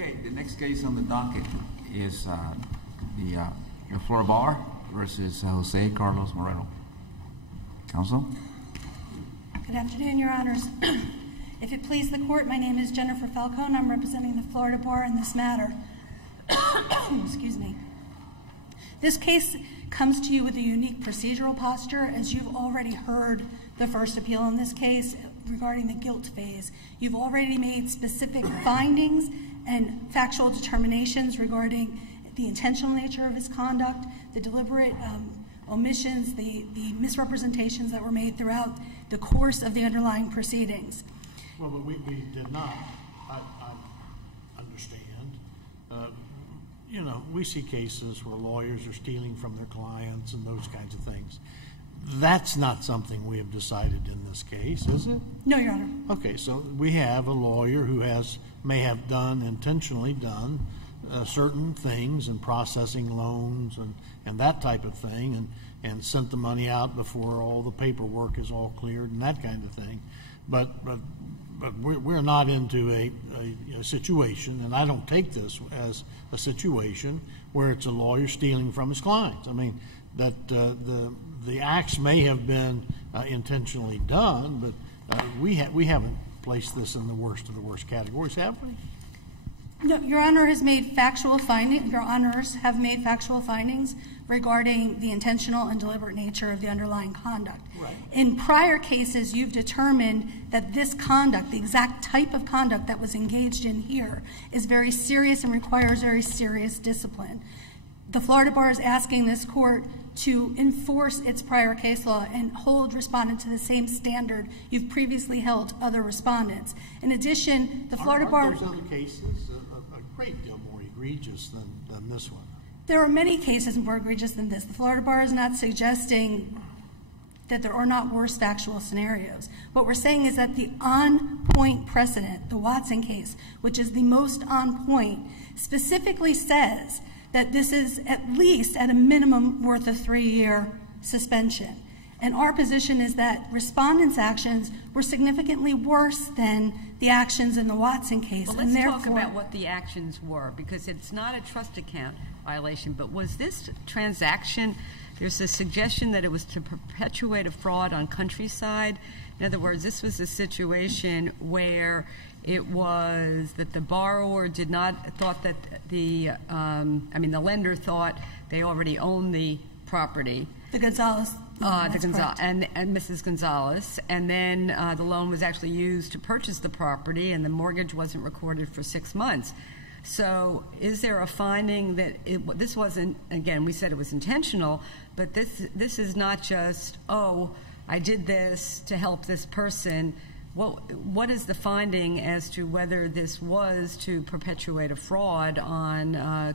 Okay, the next case on the docket is the Florida Bar versus Jose Carlos Marrero. Counsel? Good afternoon, Your Honors. If it please the Court, my name is Jennifer Falcone. I'm representing the Florida Bar in this matter. Excuse me. This case comes to you with a unique procedural posture, as you've already heard the first appeal in this case regarding the guilt phase. You've already made specific findings and factual determinations regarding the intentional nature of his conduct, the deliberate omissions, the misrepresentations that were made throughout the course of the underlying proceedings. Well, but we did not. I understand. You know, we see cases where lawyers are stealing from their clients and those kinds of things. That's not something we have decided in this case, is it? No, Your Honor. Okay, so we have a lawyer who may have intentionally done certain things in processing loans and that type of thing, and sent the money out before all the paperwork is all cleared and that kind of thing. But we're not into a situation, and I don't take this as a situation where it's a lawyer stealing from his clients. I mean, that the acts may have been intentionally done, but we haven't placed this in the worst of the worst categories, have we? No, Your Honor has made factual findings. Your Honors have made factual findings regarding the intentional and deliberate nature of the underlying conduct. Right. In prior cases, you've determined that this conduct, the exact type of conduct that was engaged in here, is very serious and requires very serious discipline. The Florida Bar is asking this court to enforce its prior case law and hold respondent to the same standard you've previously held other respondents. In addition, the Florida Bar... Aren't those other cases a great deal more egregious than this one? There are many cases more egregious than this. The Florida Bar is not suggesting that there are not worse factual scenarios. What we're saying is that the on-point precedent, the Watson case, which is the most on point, specifically says that this is at least, at a minimum, worth a 3-year suspension. And our position is that respondents' actions were significantly worse than the actions in the Watson case. Well, let's talk about what the actions were, because it's not a trust account violation, but was this transaction, there's a suggestion that it was to perpetuate a fraud on Countryside. In other words, this was a situation where it was that the borrower thought that the lender thought they already owned the property. The Gonzalez. And Mrs. Gonzalez, and then the loan was actually used to purchase the property, and the mortgage wasn't recorded for 6 months. So, is there a finding that this wasn't? Again, we said it was intentional, but this is not just, oh, I did this to help this person. What is the finding as to whether this was to perpetuate a fraud on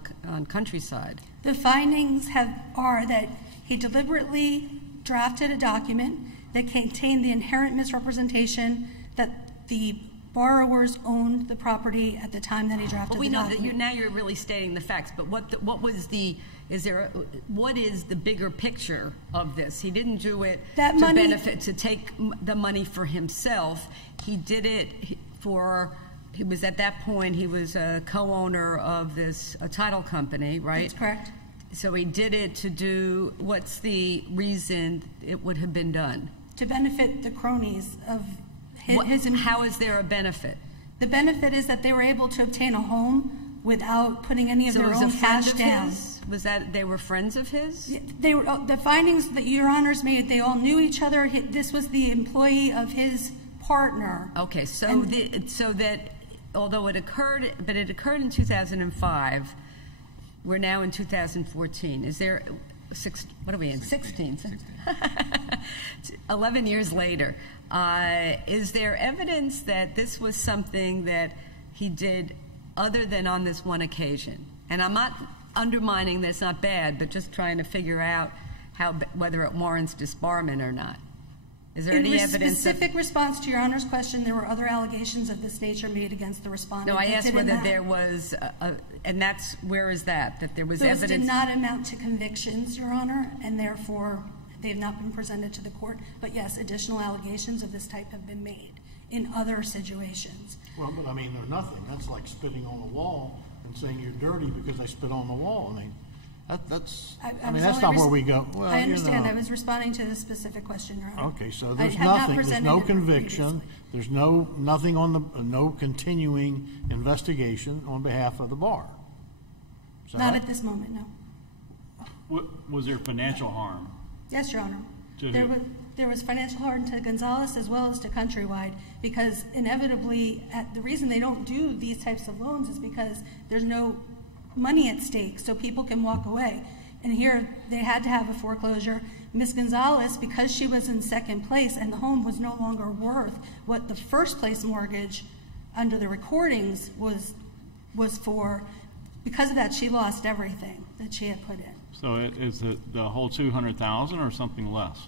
Countryside? The findings are that he deliberately drafted a document that contained the inherent misrepresentation that the borrowers owned the property at the time that he drafted the document. Know that now you're really stating the facts, but what is the bigger picture of this? He didn't do it to take the money for himself. He did it he was at that point, he was a co-owner of a title company, right? That's correct. So he did it to do, what's the reason it would have been done? To benefit the cronies of his how is there a benefit? The benefit is that they were able to obtain a home without putting any of their own cash down. Was that they were friends of his? They were. The findings that Your Honors made, they all knew each other. This was the employee of his partner. Okay, so that although it occurred in 2005, we're now in 2014. Is there what are we in? 16. 11 years later. Is there evidence that this was something that he did other than on this one occasion? And I'm not undermining that's not bad, but just trying to figure out whether it warrants disbarment or not. Is there any evidence? In specific response to Your Honor's question, there were other allegations of this nature made against the respondent. No, I asked whether there was, and that's, where is that? That there was evidence? Those did not amount to convictions, Your Honor, and therefore they have not been presented to the court. But yes, additional allegations of this type have been made. in other situations. Well, but I mean, they're nothing. That's like spitting on a wall and saying you're dirty because I spit on the wall. I mean, that's not where we go. Well, I understand. I was responding to the specific question, Your Honor. Okay, so there's nothing. There's no conviction. There's nothing on the no continuing investigation on behalf of the bar. Not at this moment, no. Was there financial harm? Yes, Your Honor. To there was financial harm to Gonzalez as well as to Countrywide, because inevitably, the reason they don't do these types of loans is because there's no money at stake, so people can walk away. And here, they had to have a foreclosure. Ms. Gonzalez, because she was in second place and the home was no longer worth what the first place mortgage under the recordings was for, because of that, she lost everything that she had put in. So is it the whole $200,000 or something less?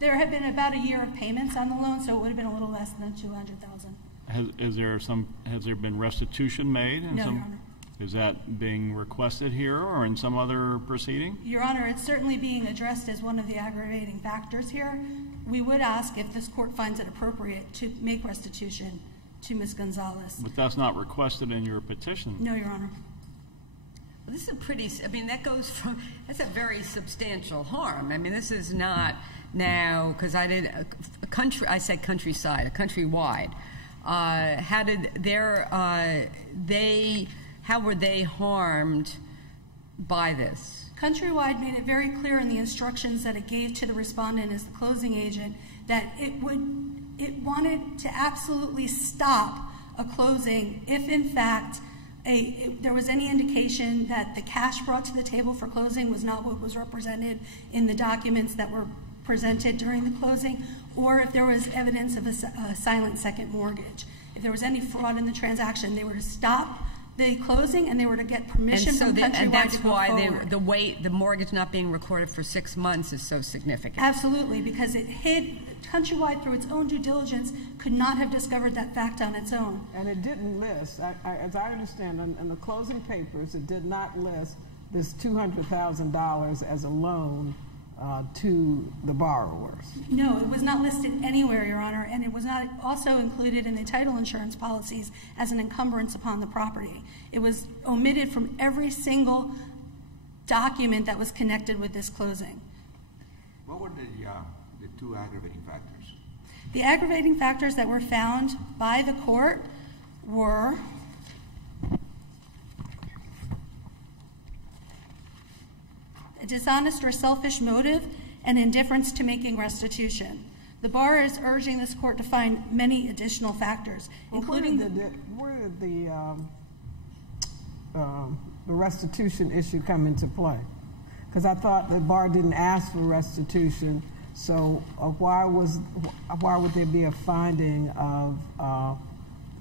There had been about a year of payments on the loan, so it would have been a little less than $200,000. Has there been restitution made? No, Your Honor. Is that being requested here or in some other proceeding? Your Honor, it's certainly being addressed as one of the aggravating factors here. We would ask, if this court finds it appropriate, to make restitution to Ms. Gonzalez. But that's not requested in your petition. No, Your Honor. Well, this is that's a very substantial harm. I mean, this is not now, because I said countryside, a countrywide. How were they harmed by this? Countrywide made it very clear in the instructions that it gave to the respondent as the closing agent that it wanted to absolutely stop a closing if, in fact, there was any indication that the cash brought to the table for closing was not what was represented in the documents that were presented during the closing, or if there was evidence of a silent second mortgage. If there was any fraud in the transaction, they were to stop the closing and they were to get permission from Countrywide and that's to go why forward. the mortgage not being recorded for 6 months is so significant. Absolutely, because it hid Countrywide through its own due diligence could not have discovered that fact on its own. And it didn't list, as I understand, in the closing papers, it did not list this $200,000 as a loan to the borrowers. No, it was not listed anywhere, Your Honor, and it was not also included in the title insurance policies as an encumbrance upon the property. It was omitted from every single document that was connected with this closing. What were the two aggravating factors? The aggravating factors that were found by the court were a dishonest or selfish motive and indifference to making restitution. The bar is urging this court to find many additional factors, including where did the restitution issue come into play? Because I thought the bar didn't ask for restitution, so why would there be a finding of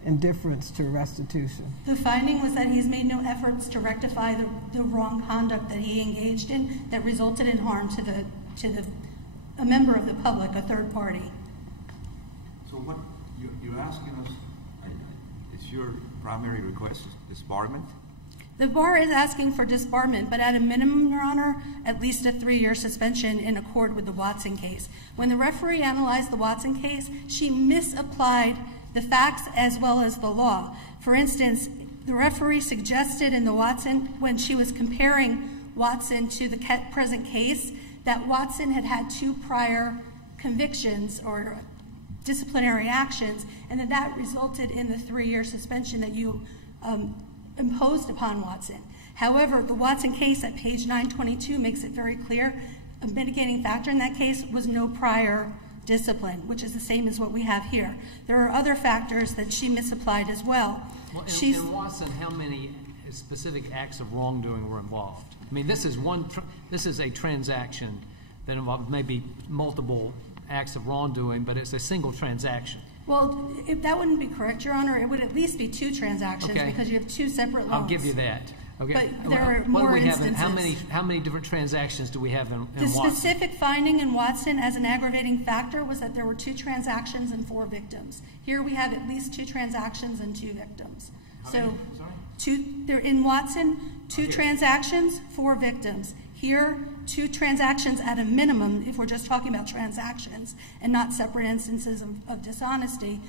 indifference to restitution? The finding was that he's made no efforts to rectify the wrong conduct that he engaged in that resulted in harm to a member of the public, a third party. So what you're asking us, is your primary request disbarment? The bar is asking for disbarment, but at a minimum, Your Honor, at least a 3-year suspension in accord with the Watson case. When the referee analyzed the Watson case, she misapplied the facts as well as the law. For instance, the referee suggested in the Watson, when she was comparing Watson to the present case, that Watson had had 2 prior convictions or disciplinary actions, and that resulted in the 3-year suspension that you imposed upon Watson. However, the Watson case at page 922 makes it very clear a mitigating factor in that case was no prior discipline, which is the same as what we have here. There are other factors that she misapplied as well. In Watson, how many specific acts of wrongdoing were involved? I mean, this is a transaction that involves maybe multiple acts of wrongdoing, but it's a single transaction. Well, that wouldn't be correct, Your Honor. It would at least be 2 transactions because you have 2 separate loans. I'll give you that. Okay. But there are more instances. How many different transactions do we have in Watson? The specific finding in Watson as an aggravating factor was that there were 2 transactions and 4 victims. Here we have at least 2 transactions and 2 victims. In Watson, 2 transactions, 4 victims. Here, 2 transactions at a minimum, if we're just talking about transactions and not separate instances of dishonesty,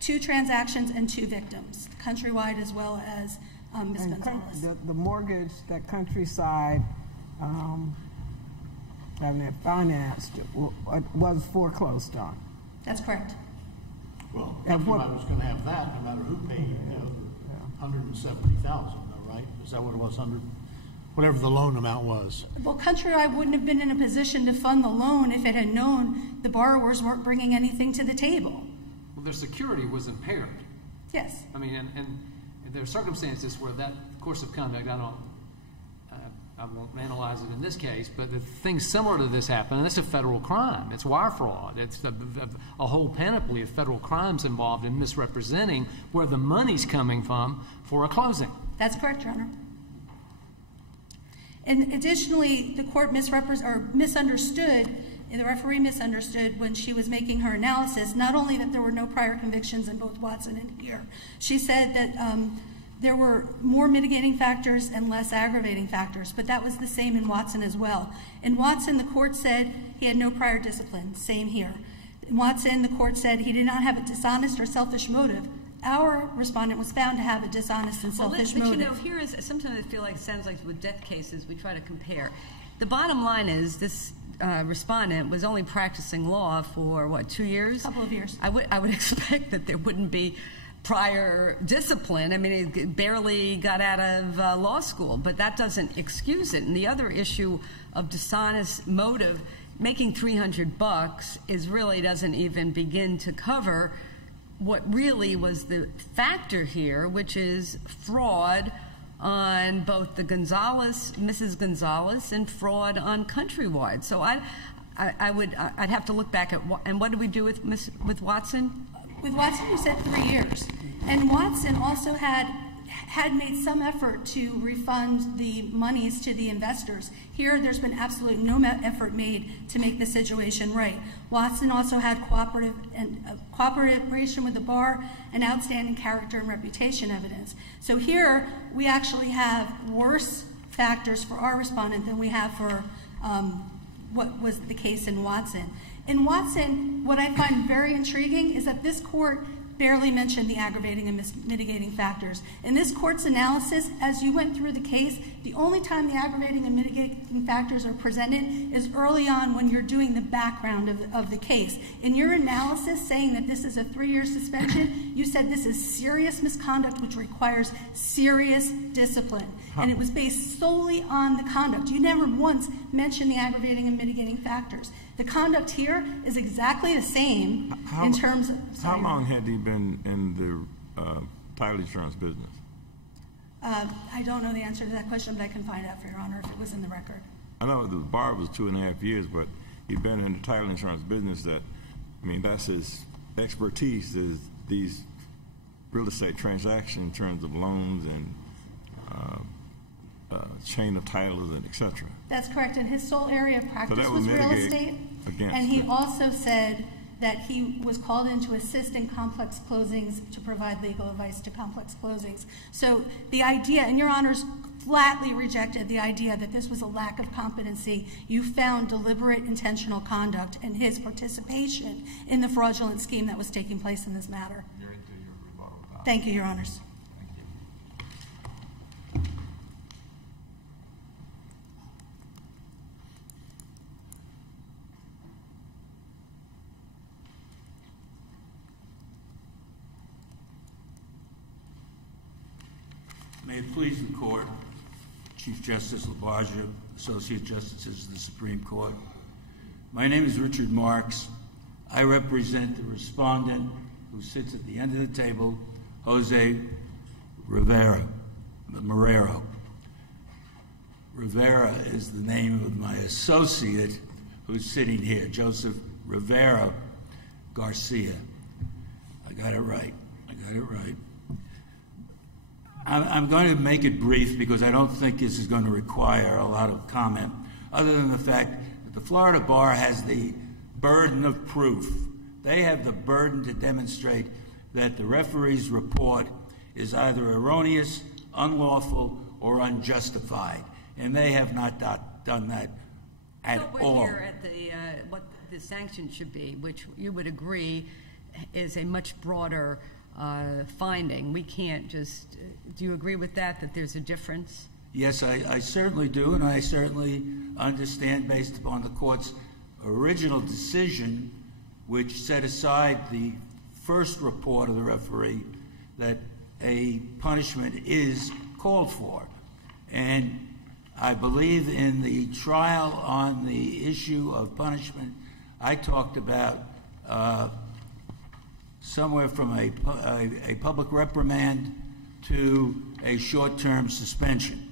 2 transactions and 2 victims, Countrywide as well as Ms. And Gonzalez. the mortgage that Countryside financed was foreclosed on. That's correct. Well, And what- everybody was going to have that, no matter who paid, $170,000, though, right? Is that what it was? Whatever the loan amount was. Well, Countrywide wouldn't have been in a position to fund the loan if it had known the borrowers weren't bringing anything to the table. Well, their security was impaired. Yes. I mean, and there are circumstances where that course of conduct, I won't analyze it in this case, but the things similar to this happen, and it's a federal crime. It's wire fraud. It's a whole panoply of federal crimes involved in misrepresenting where the money's coming from for a closing. That's correct, Your Honor. And additionally, the court misunderstood, and the referee misunderstood when she was making her analysis, not only that there were no prior convictions in both Watson and here. She said that there were more mitigating factors and less aggravating factors, but that was the same in Watson as well. In Watson, the court said he had no prior discipline. Same here. In Watson, the court said he did not have a dishonest or selfish motive. Our respondent was found to have a dishonest and selfish motive. But you know, here is, sometimes I feel like it sounds like with death cases, we try to compare. The bottom line is this respondent was only practicing law for, what, 2 years? A couple of years. I would expect that there wouldn't be prior discipline. I mean, it barely got out of law school, but that doesn't excuse it. And the other issue of dishonest motive, making $300 is really doesn't even begin to cover what really was the factor here, which is fraud on both the Mrs. Gonzalez, and fraud on Countrywide. So I'd have to look back at and what did we do with Watson? With Watson, you said 3 years. And Watson also had made some effort to refund the monies to the investors. Here, there's been absolutely no effort made to make the situation right. Watson also had cooperation with the bar and outstanding character and reputation evidence. So here, we actually have worse factors for our respondent than we have for what was the case in Watson. In Watson, what I find very intriguing is that this court barely mentioned the aggravating and mitigating factors. In this court's analysis, as you went through the case, the only time the aggravating and mitigating factors are presented is early on when you're doing the background of the case. In your analysis, saying that this is a 3-year suspension, you said this is serious misconduct which requires serious discipline. And it was based solely on the conduct. You never once mentioned the aggravating and mitigating factors. The conduct here is exactly the same in terms of... How long had he been in the title insurance business? I don't know the answer to that question, but I can find out for Your Honor if it was in the record. I know the bar was 2.5 years, but he'd been in the title insurance business that's his expertise, is these real estate transactions in terms of loans and chain of titles and et cetera. That's correct, and his sole area of practice was real estate, and he also said that he was called in to assist in complex closings to provide legal advice to complex closings. So the idea, and Your Honors flatly rejected the idea that this was a lack of competency. You found deliberate intentional conduct and his participation in the fraudulent scheme that was taking place in this matter. You're into your rebuttal time. Thank you, Your Honors. May it please the Court, Chief Justice LaBargia, Associate Justices of the Supreme Court. My name is Richard Marks. I represent the respondent who sits at the end of the table, Jose Marrero. Rivera is the name of my associate who's sitting here, Joseph Rivera Garcia. I got it right. I'm going to make it brief because I don't think this is going to require a lot of comment, other than the fact that the Florida Bar has the burden of proof. They have the burden to demonstrate that the referee's report is either erroneous, unlawful, or unjustified, and they have not done that at all. We're here at what the sanction should be, which you would agree is a much broader finding. We can't just, do you agree with that, that there's a difference? Yes, I certainly do, and I certainly understand, based upon the court's original decision, which set aside the first report of the referee, that a punishment is called for. And I believe in the trial on the issue of punishment, I talked about somewhere from a public reprimand to a short-term suspension.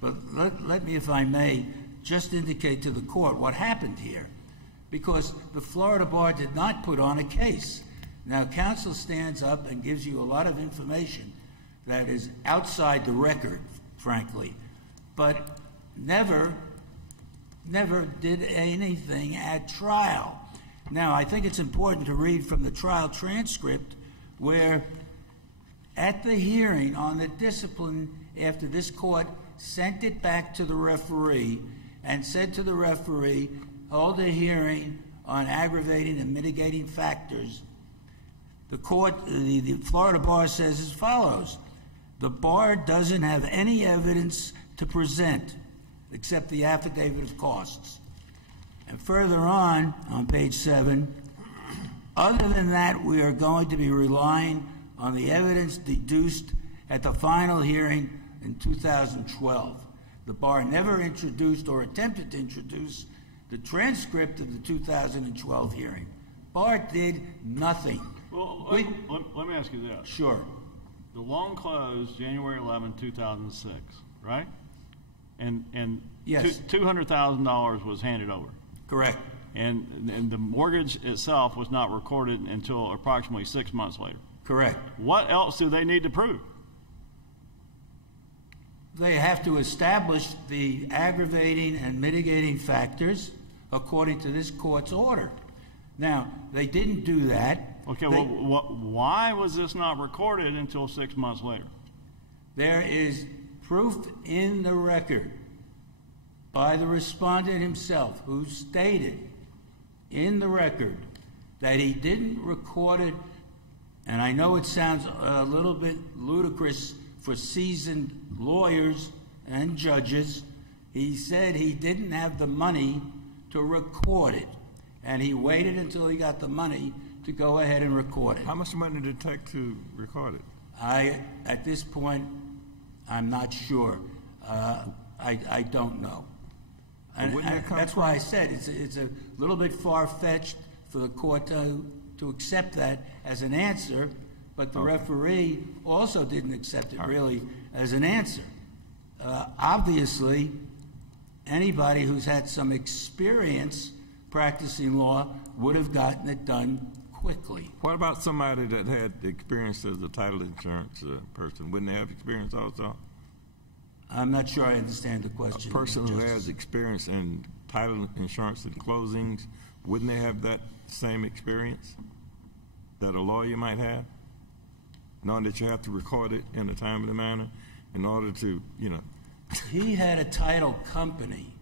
But let me, if I may, just indicate to the court what happened here, because the Florida Bar did not put on a case. Now, counsel stands up and gives you a lot of information that is outside the record, frankly, but never did anything at trial. Now, I think it's important to read from the trial transcript where at the hearing on the discipline, after this court sent it back to the referee and said to the referee, hold a hearing on aggravating and mitigating factors, the court, the Florida Bar says as follows: the bar doesn't have any evidence to present except the affidavit of costs. And further on page 7, other than that, we are going to be relying on the evidence deduced at the final hearing in 2012. The bar never introduced or attempted to introduce the transcript of the 2012 hearing. Bar did nothing. Well, let me ask you this. Sure. The loan closed January 11, 2006, right? And yes. $200,000 was handed over. Correct. And the mortgage itself was not recorded until approximately 6 months later. Correct. What else do they need to prove? They have to establish the aggravating and mitigating factors according to this court's order. Now, they didn't do that. Okay, why was this not recorded until 6 months later? There is proof in the record by the respondent himself, who stated in the record that he didn't record it, and I know it sounds a little bit ludicrous for seasoned lawyers and judges. He said he didn't have the money to record it, and he waited until he got the money to go ahead and record it. How much money did it take to record it? At this point, I'm not sure. I don't know. And that's why I said it's a little bit far-fetched for the court to accept that as an answer, but the referee also didn't accept it really as an answer. Obviously, anybody who's had some experience practicing law would have gotten it done quickly. What about somebody that had experience as a title insurance person? Wouldn't they have experience also? I'm not sure I understand the question. A person who has experience in title insurance and closings, wouldn't they have that same experience that a lawyer might have? Knowing that you have to record it in a timely manner in order to, you know. He had a title company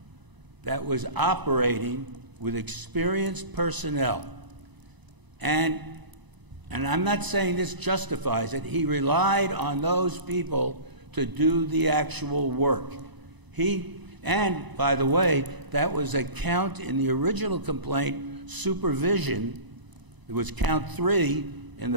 that was operating with experienced personnel. And I'm not saying this justifies it. He relied on those people to do the actual work. And by the way, that was a count in the original complaint, supervision. It was count 3 in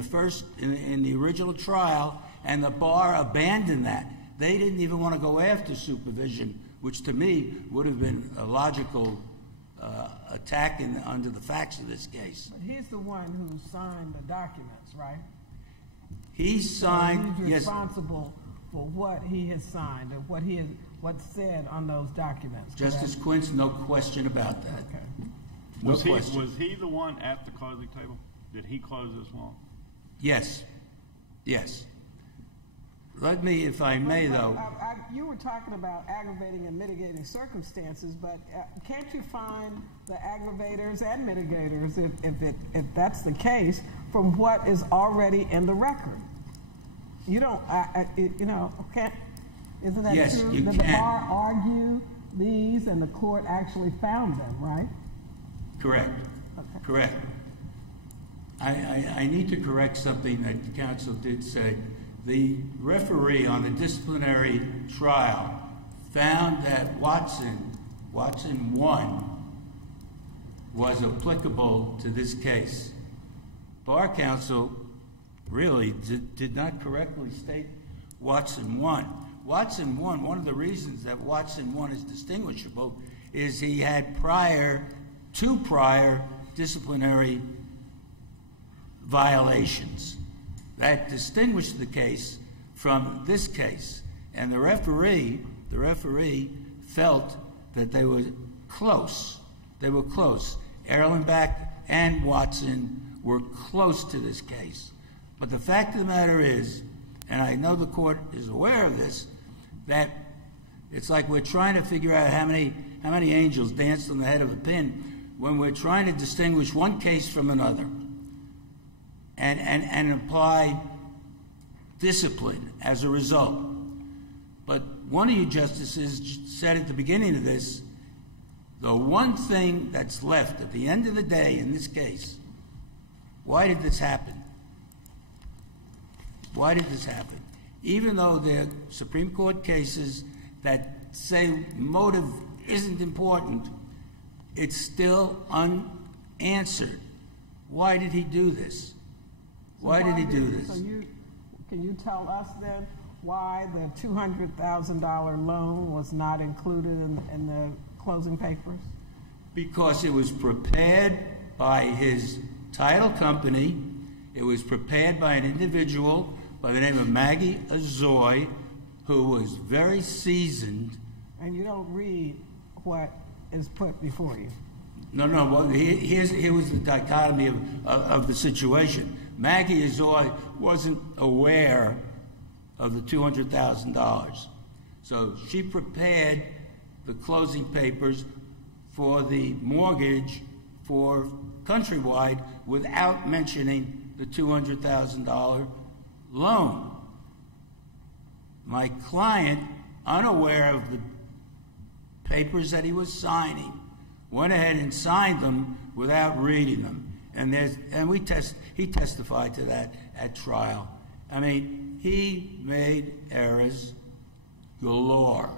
the original trial, and the bar abandoned that. They didn't even want to go after supervision, which to me would have been a logical attack under the facts of this case. But he's the one who signed the documents, right? He signed, so he's yes. responsible for what he has signed and what's said on those documents. Justice Quince, no question about that. Okay. Was he the one at the closing table? Did he close this loan? Yes. Yes. Let me, if I may, though. You were talking about aggravating and mitigating circumstances, but can't you find the aggravators and mitigators, if that's the case, from what is already in the record? You don't, can't, isn't that yes, true? You Did can. the bar argue these and the court actually found them, right? Correct. Okay. Correct. I need to correct something that the counsel did say. The referee on the disciplinary trial found that Watson 1 was applicable to this case. Bar counsel really did not correctly state Watson 1. Watson 1, one of the reasons that Watson 1 is distinguishable is he had two prior disciplinary violations that distinguished the case from this case. And the referee felt that they were close. They were close. Erlenbach and Watson were close to this case. But the fact of the matter is, and I know the court is aware of this, that it's like we're trying to figure out how many angels danced on the head of a pin when we're trying to distinguish one case from another and apply discipline as a result. But one of you justices said at the beginning of this, the one thing that's left at the end of the day in this case, why did this happen? Why did this happen? Even though there are Supreme Court cases that say motive isn't important, it's still unanswered. Why did he do this? Why did he do this? So can you tell us then why the $200,000 loan was not included in the closing papers? Because it was prepared by his title company. It was prepared by an individual by the name of Maggie Azoy, who was very seasoned. And you don't read what is put before you? No. Well, here was the dichotomy of the situation. Maggie Azoy wasn't aware of the $200,000. So she prepared the closing papers for the mortgage for Countrywide without mentioning the $200,000 loan. My client, unaware of the papers that he was signing, went ahead and signed them without reading them. And he testified to that at trial. I mean, he made errors galore.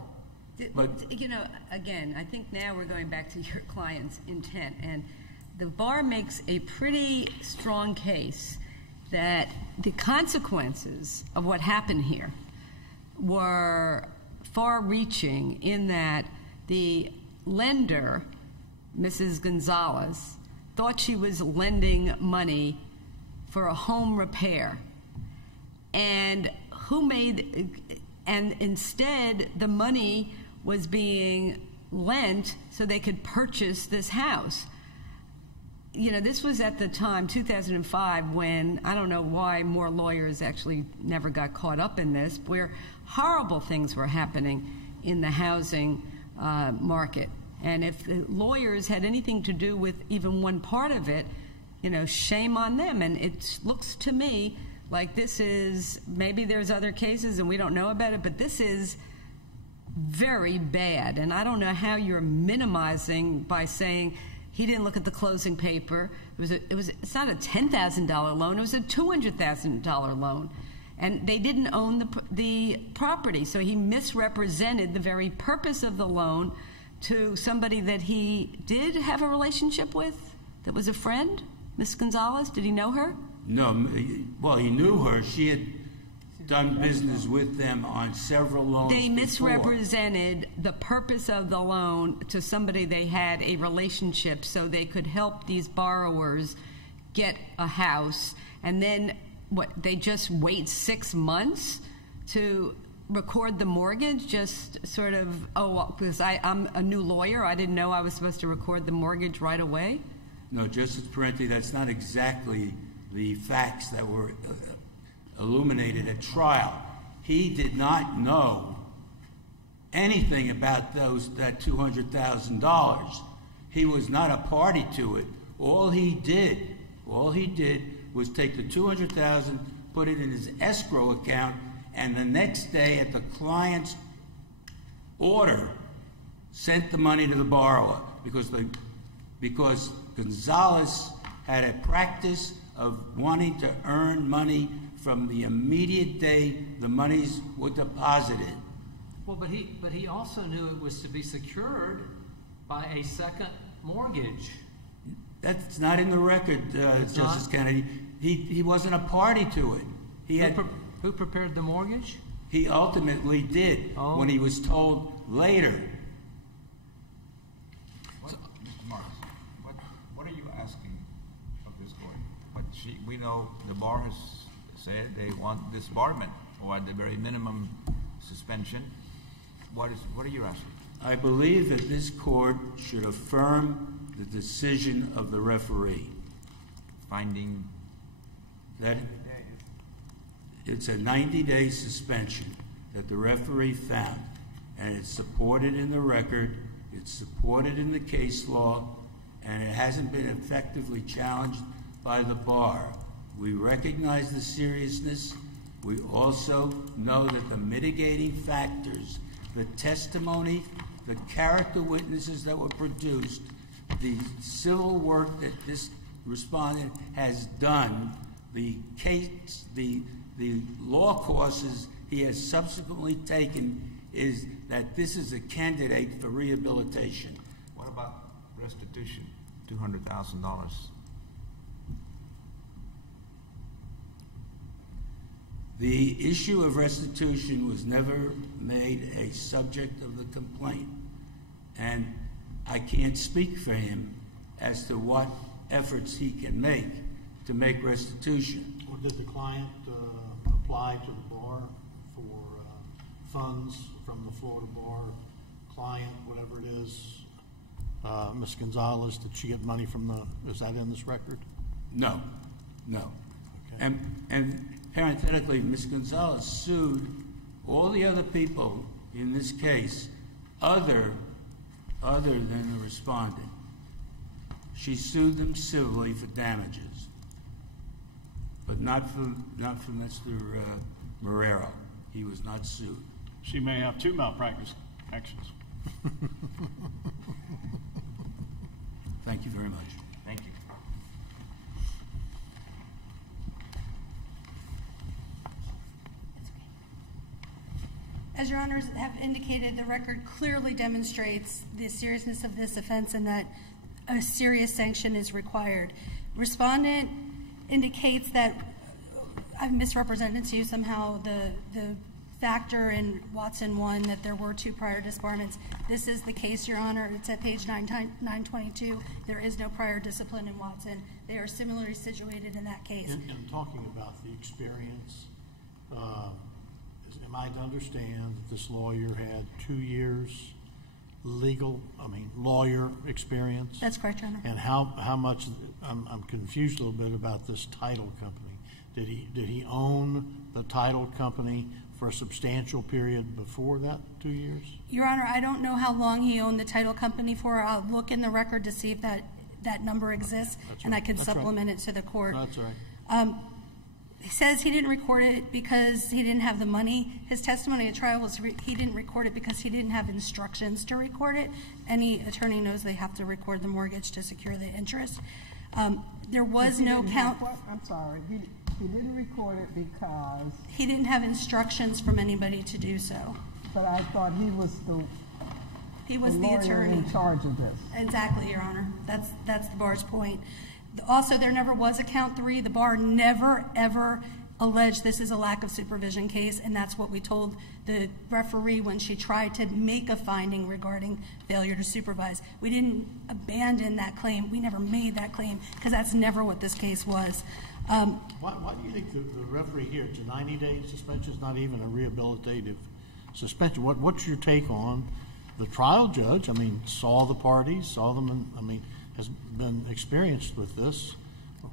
But again, I think now we're going back to your client's intent, and the bar makes a pretty strong case that the consequences of what happened here were far-reaching in that the lender, Mrs. Gonzalez, thought she was lending money for a home repair, and instead the money was being lent so they could purchase this house. This was at the time, 2005, when I don't know why more lawyers actually never got caught up in this, where horrible things were happening in the housing market. And if the lawyers had anything to do with even one part of it, shame on them. And it looks to me like this is, maybe there's other cases and we don't know about it, but this is very bad. And I don't know how you're minimizing by saying he didn't look at the closing paper. It's not a $10,000 loan, it was a $200,000 loan. And they didn't own the property, so he misrepresented the very purpose of the loan to somebody that he did have a relationship with, that was a friend, Miss Gonzalez. Did he know her? No, well, he knew her. She had done business with them on several loans They before. misrepresented the purpose of the loan to somebody they had a relationship so they could help these borrowers get a house. And then, they just wait 6 months to record the mortgage, just sort of, because I'm a new lawyer, I didn't know I was supposed to record the mortgage right away? No, Justice Parenti, that's not exactly the facts that were illuminated at trial. He did not know anything about that $200,000. He was not a party to it. All he did was take the $200,000, put it in his escrow account, and the next day at the client's order sent the money to the borrower because Gonzalez had a practice of wanting to earn money from the immediate day the monies were deposited. Well, but he also knew it was to be secured by a second mortgage. That's not in the record, Justice not? Kennedy. He wasn't a party to it. He had. Who prepared the mortgage? He ultimately did when he was told later. What are you asking of this court? We know the bar has said they want disbarment, or at the very minimum suspension. What are you asking? I believe that this court should affirm the decision of the referee. Finding that it's a 90-day suspension that the referee found, and it's supported in the record, it's supported in the case law, and it hasn't been effectively challenged by the bar. We recognize the seriousness. We also know that the mitigating factors, the testimony, the character witnesses that were produced, the civil work that this respondent has done, the case, the law courses he has subsequently taken, is that this is a candidate for rehabilitation. What about restitution? $200,000. The issue of restitution was never made a subject of the complaint, and I can't speak for him as to what efforts he can make to make restitution. Or did the client apply to the bar for funds from the Florida bar client, whatever it is? Ms. Gonzalez, did she get money from is that in this record? No. Okay. And parenthetically, Ms. Gonzalez sued all the other people in this case other than the respondent. She sued them civilly for damages, but not for Mr. Marrero. He was not sued. She may have 2 malpractice actions. Thank you very much. Thank you. As Your Honors have indicated, the record clearly demonstrates the seriousness of this offense and that a serious sanction is required. Respondent indicates that I've misrepresented to you somehow the factor in Watson 1 that there were 2 prior disbarments. This is the case, Your Honor. It's at page 922. There is no prior discipline in Watson. They are similarly situated in that case. In talking about the experience, am I to understand that this lawyer had 2 years lawyer experience? That's correct, Your Honor. And how much? I'm confused a little bit about this title company. Did he own the title company for a substantial period before that 2 years? Your Honor, I don't know how long he owned the title company for. I'll look in the record to see if that number exists, and I can supplement it to the court. No, that's all right. He says he didn't record it because he didn't have the money. His testimony at trial was he didn't record it because he didn't have instructions to record it. Any attorney knows they have to record the mortgage to secure the interest. There was no count. I'm sorry. He didn't record it because he didn't have instructions from anybody to do so. But I thought he was the attorney in charge of this. Exactly, Your Honor. That's the bar's point. Also, there never was a count 3. The bar never, ever alleged this is a lack of supervision case, and that's what we told the referee when she tried to make a finding regarding failure to supervise. We didn't abandon that claim. We never made that claim because that's never what this case was. Why do you think the referee here, it's a 90-day suspension, is not even a rehabilitative suspension? What's your take on the trial judge? I mean, saw the parties, saw them, has been experienced with this.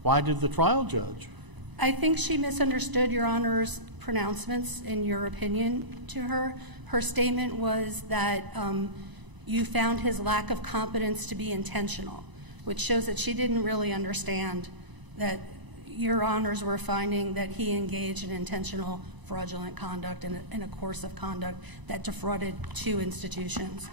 Why did the trial judge? I think she misunderstood Your Honor's pronouncements in your opinion to her. Her statement was that you found his lack of competence to be intentional, which shows that she didn't really understand that Your Honors were finding that he engaged in intentional fraudulent conduct in a course of conduct that defrauded 2 institutions.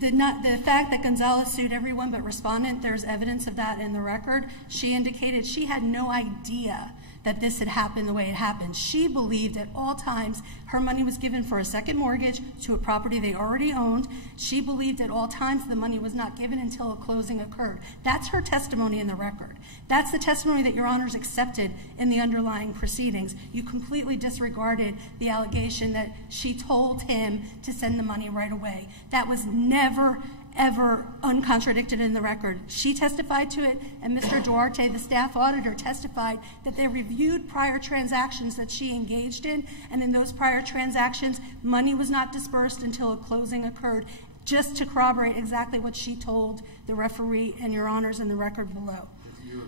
The fact that Gonzalez sued everyone but respondent, there's evidence of that in the record. She indicated she had no idea that this had happened the way it happened. She believed at all times her money was given for a second mortgage to a property they already owned. She believed at all times the money was not given until a closing occurred. That's her testimony in the record. That's the testimony that Your Honors accepted in the underlying proceedings. You completely disregarded the allegation that she told him to send the money right away. That was never, ever uncontradicted in the record. She testified to it, and Mr. Duarte, the staff auditor, testified that they reviewed prior transactions that she engaged in, and in those prior transactions, money was not dispersed until a closing occurred, just to corroborate exactly what she told the referee and Your Honors in the record below. You're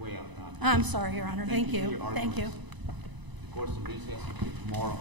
way out of time. I'm sorry, Your Honor. Thank you. Thank you. The court's in recess until tomorrow.